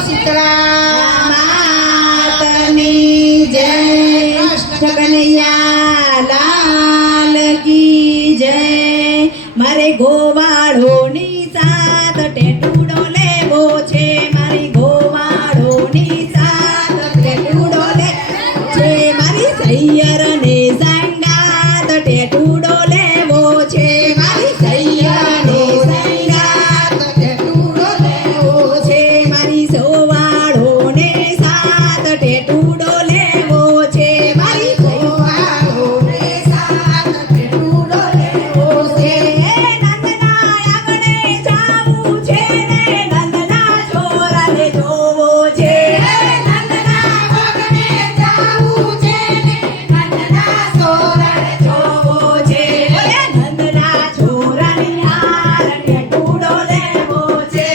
સીતળા માતની જય, કૃષ્ણ કનૈયા લાલ કી જય. મારે ગોવાળોની સાથ ટેટુડો લેવો છે, મારી ગોવાળોની સાથ ટેટુડો લેવો છે, મારી સૈયરને સંગાત ટેટુડો લેવો છે, મારી સૈયરને સંગાત ટેટુડો લેવો છે, મારી સોવાળોને સાથ ટેટુડો લેવો છે, મારી સોવાળોને સાથ ટેટુડો લેવો છે. નંદના આંગણે જાવું છે ને નંદના છોરાને જોવો છે, નંદના આંગણે જાવું છે ને નંદના છોરાને જોવો છે, નંદના છોરાની હાર ટેટુડો લેવો છે,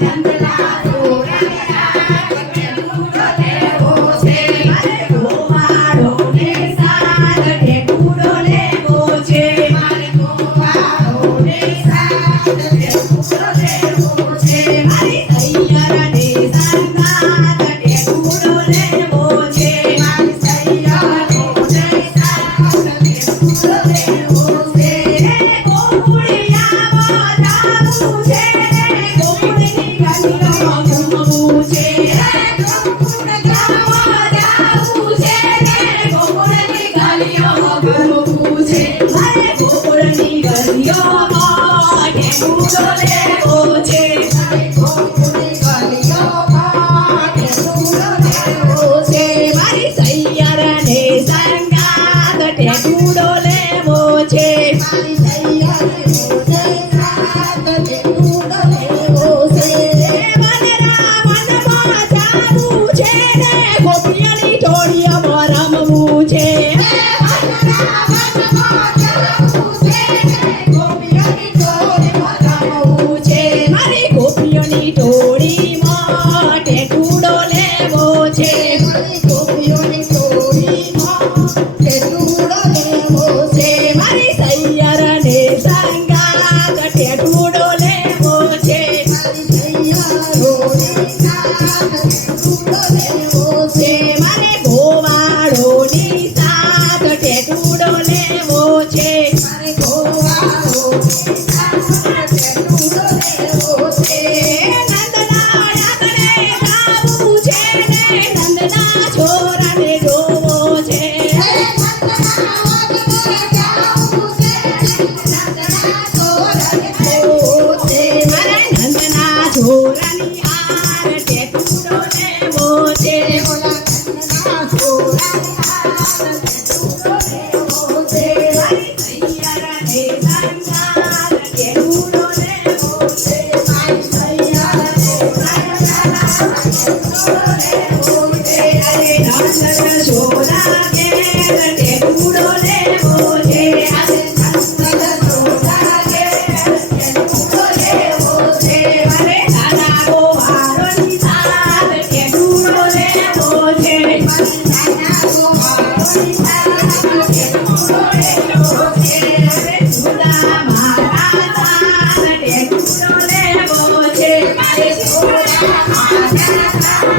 નંદના છોરાની હાર ટેટુડો લેવો છે, મારે ગોવાળોને સાથ ટેટુડો લેવો છે, મારે ગોવાળોને સાથ ટેટુડો લેવો છે, મારી સૈયરને સંગાત ટેટુડો લેવો છે, મારી સૈયરને સંગાત ટેટુડો લેવો છે. ગોકુળિયામાં જાવું છે ને ગોકુળની ગલીઓમાં ઘૂમવું છે, ગોકુળિયામાં જાવું છે ને ગોકુળની ગલીઓમાં ઘૂમવું છે, મારે ગોકુળની ગલીઓમાં ટેટુડો લેવો છે, મારે ગોકુળની ગલીઓમાં ટેટુડો લેવો છે, મારી સૈયરને સંગાત ટેટુડો લેવો છે, મારી સૈયરને સંગાત ટેટુડો લેવો છે. વનરાવનમાં જાવું છે ને ગોપીઓની ટોળીઓમાં રમવું છે, વનરાવનમાં જાવું છે ને ગોપીઓની ટોળીઓમાં રમવું છે, મારી ગોપીઓની ટોળીમાં ટેટુડો લેવો છે, મારી ગોપીઓની ટોળીમાં ટેટુડો લેવો છે, મારી સૈયરને સંગાત ટેટુડો લેવો છે, મારી સૈયરોને સાથ ટેટુડો લેવો છે, મારે ગોવાળોની સાથ ટેટુડો લેવો છે, મારે ગોવાળોની સાથ ટેટુડો લેવો છે. નંદના આંગણે જાવું છે ને નંદના છોરાને જોવો છે, નંદના આંગણે જાવું છે ને નંદના છોરાને જોવો છે, મારે નંદના છોરાની હાર ટેટુડો લેવો છે, નંદના છોરાની હાર ટેટુડો લેવો છે, મારી સૈયરને સંગાત ટેટુડો લેવો છે, મારી સૈયરને સંગાત ટેટુડો લેવો છે, અરે નંદન છોરાને ટેટુડો લેવો છે, અરે નંદન છોરાને ટેટુડો લેવો છે, મારે નાના ગોવાળોની સાથ ટેટુડો લેવો છે, મારે નાના ગોવાળોની સાથ ટેટુડો લેવો છે, અરે સુદા મારા સાથ ટેટુડો લેવો છે, મારે સુદા મારા સાથ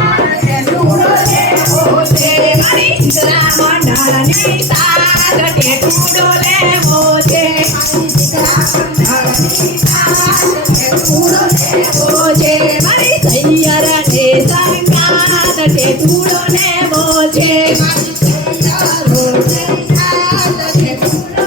ટેટુડો લેવો છે, મારી સીતળા મંડળની સાથ ટેટુડો લેવો છે, મારી સીતળા મંડળની સાથ ટેટુડો લેવો છે, મારી સૈયરને સંગાત ટેટુડો લેવો છે, મારી સૈયરોને સાથ ટેટુડો